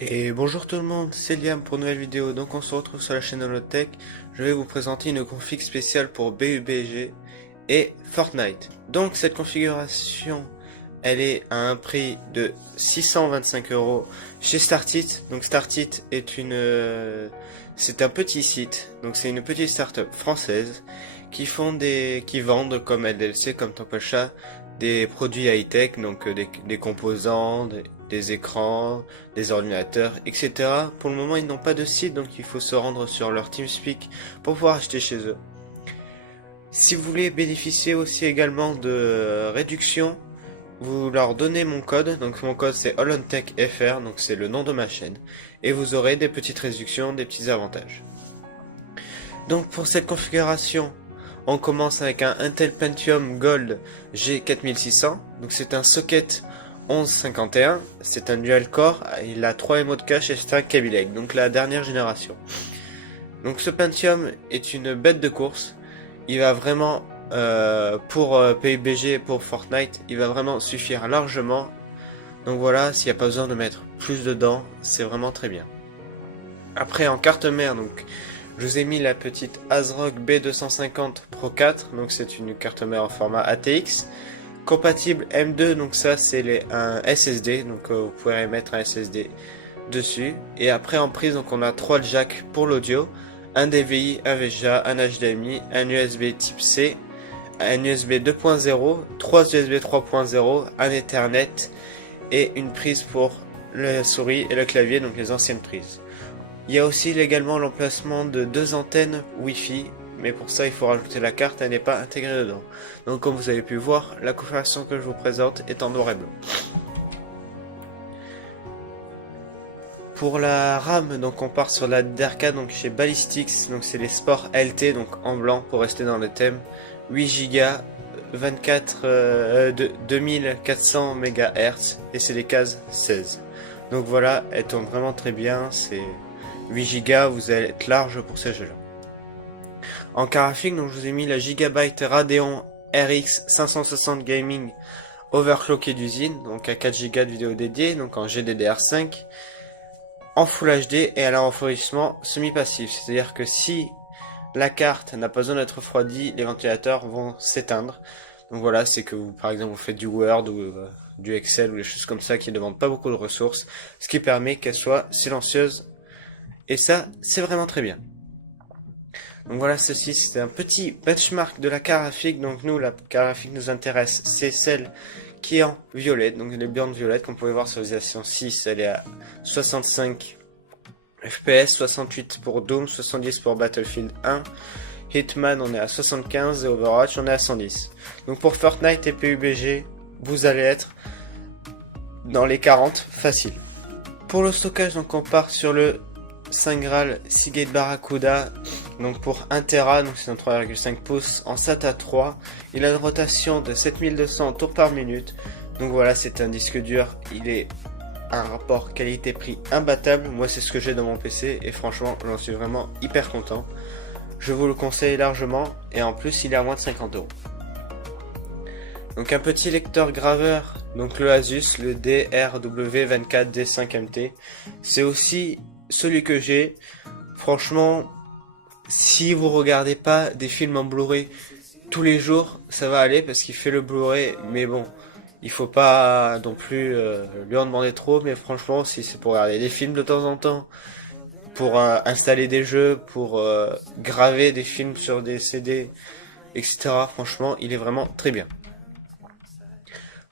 Et bonjour tout le monde, c'est Liam pour une nouvelle vidéo. Donc on se retrouve sur la chaîne Holotech. Je vais vous présenter une config spéciale pour BUBG et Fortnite. Donc cette configuration, elle est à un prix de 625 € chez Startit. Donc Startit est c'est un petit site. Donc c'est une petite start-up française qui vendent comme LDLC, comme Tampachat, des produits high-tech, donc des composants, des écrans, des ordinateurs, etc. Pour le moment, ils n'ont pas de site, donc il faut se rendre sur leur TeamSpeak pour pouvoir acheter chez eux. Si vous voulez bénéficier aussi également de réduction, vous leur donnez mon code, donc mon code c'est HolonTechFR, donc c'est le nom de ma chaîne, et vous aurez des petites réductions, des petits avantages. Donc pour cette configuration, on commence avec un Intel Pentium Gold G4600, donc c'est un socket 1151, c'est un dual core, il a 3 MO de cache et c'est un Kaby Lake, donc la dernière génération. Donc ce Pentium est une bête de course, il va vraiment, pour PUBG et pour Fortnite, il va vraiment suffire largement. Donc voilà, s'il n'y a pas besoin de mettre plus dedans, c'est vraiment très bien. Après en carte mère, donc je vous ai mis la petite ASRock B250 Pro 4, donc c'est une carte mère en format ATX. Compatible M2, donc ça c'est un SSD, donc vous pouvez mettre un SSD dessus. Et après en prise, donc on a 3 jacks pour l'audio, un DVI, un VGA, un HDMI, un USB type C, un USB 2.0, 3 USB 3.0, un Ethernet et une prise pour la souris et le clavier, donc les anciennes prises. Il y a aussi également l'emplacement de 2 antennes Wi-Fi, mais pour ça il faut rajouter la carte, elle n'est pas intégrée dedans. Donc comme vous avez pu voir, la configuration que je vous présente est en noir et blanc. Pour la RAM, donc on part sur la DRK, donc chez Ballistics, donc c'est les sports LT, donc en blanc pour rester dans le thème. 8 Go, 2400 MHz et c'est les cases 16. Donc voilà, elle tourne vraiment très bien, c'est 8 Go, vous allez être large pour ces jeux-là. En carte graphique, donc je vous ai mis la Gigabyte Radeon RX 560 Gaming overclocké d'usine, donc à 4 Go de vidéo dédiée, donc en GDDR5, en Full HD et à un refroidissement semi-passif, c'est-à-dire que si la carte n'a pas besoin d'être refroidie, les ventilateurs vont s'éteindre. Donc voilà, c'est que vous, par exemple, vous faites du Word ou du Excel ou des choses comme ça qui ne demandent pas beaucoup de ressources, ce qui permet qu'elle soit silencieuse. Et ça, c'est vraiment très bien. Donc voilà, ceci c'est un petit benchmark de la carte graphique. Donc nous, la carte graphique nous intéresse, c'est celle qui est en violette, donc les bornes violettes qu'on pouvait voir sur Civilization 6, elle est à 65 FPS, 68 pour Doom, 70 pour Battlefield 1, Hitman on est à 75 et Overwatch on est à 110. Donc pour Fortnite et PUBG, vous allez être dans les 40 facile. Pour le stockage, donc on part sur le Saint Graal Seagate Barracuda, donc pour 1 Tera, donc c'est un 3,5 pouces en SATA 3. Il a une rotation de 7200 tours par minute. Donc voilà, c'est un disque dur, il est un rapport qualité-prix imbattable. Moi c'est ce que j'ai dans mon PC et franchement j'en suis vraiment hyper content. Je vous le conseille largement et en plus il est à moins de 50 €. Donc un petit lecteur graveur, donc le Asus, le DRW24D5MT. C'est aussi celui que j'ai. Franchement, si vous regardez pas des films en Blu-ray tous les jours, ça va aller parce qu'il fait le Blu-ray, mais bon, il faut pas non plus lui en demander trop, mais franchement, si c'est pour regarder des films de temps en temps, pour installer des jeux, pour graver des films sur des CD, etc., franchement, il est vraiment très bien.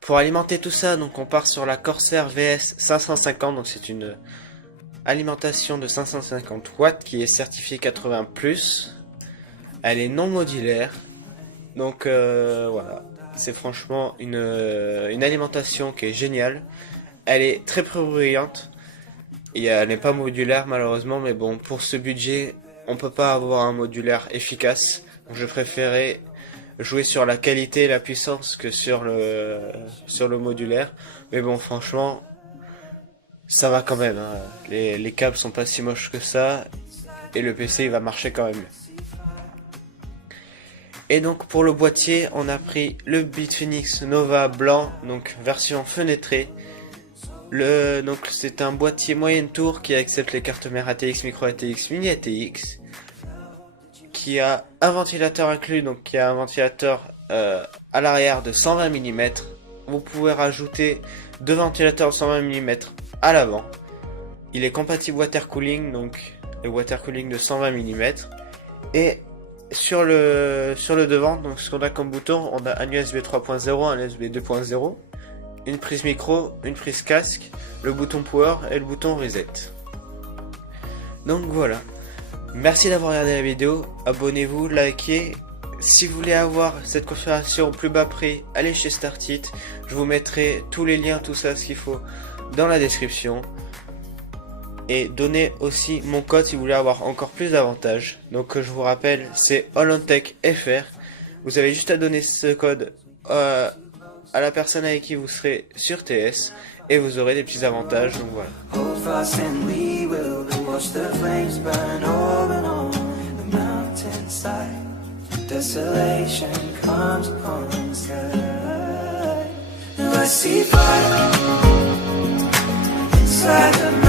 Pour alimenter tout ça, donc on part sur la Corsair VS 550, donc c'est une alimentation de 550 watts qui est certifiée 80+. Elle est non modulaire, donc voilà, c'est franchement une alimentation qui est géniale. Elle est très bruyante et elle n'est pas modulaire malheureusement, mais bon, pour ce budget on peut pas avoir un modulaire efficace, donc je préférais jouer sur la qualité et la puissance que sur le modulaire. Mais bon, franchement, ça va quand même, hein. Les câbles sont pas si moches que ça et le PC il va marcher quand même. Et donc pour le boîtier, on a pris le Bitfinex Nova blanc, donc version fenêtrée. Donc c'est un boîtier moyenne tour qui accepte les cartes mères ATX, micro ATX, mini ATX, qui a un ventilateur inclus, donc qui a un ventilateur à l'arrière de 120 mm. Vous pouvez rajouter 2 ventilateurs de 120 mm à l'avant. Il est compatible water cooling, donc le water cooling de 120 mm. Et sur le devant, donc ce qu'on a comme bouton, on a un USB 3.0, un USB 2.0, une prise micro, une prise casque, le bouton power et le bouton reset. Donc voilà. Merci d'avoir regardé la vidéo, abonnez-vous, likez. Si vous voulez avoir cette configuration au plus bas prix, allez chez Startit. Je vous mettrai tous les liens, tout ça, ce qu'il faut dans la description. Et donnez aussi mon code si vous voulez avoir encore plus d'avantages. Donc je vous rappelle, c'est HollandTechFR. Vous avez juste à donner ce code à la personne avec qui vous serez sur TS et vous aurez des petits avantages. Donc voilà. Desolation comes upon the sky. I see fire inside the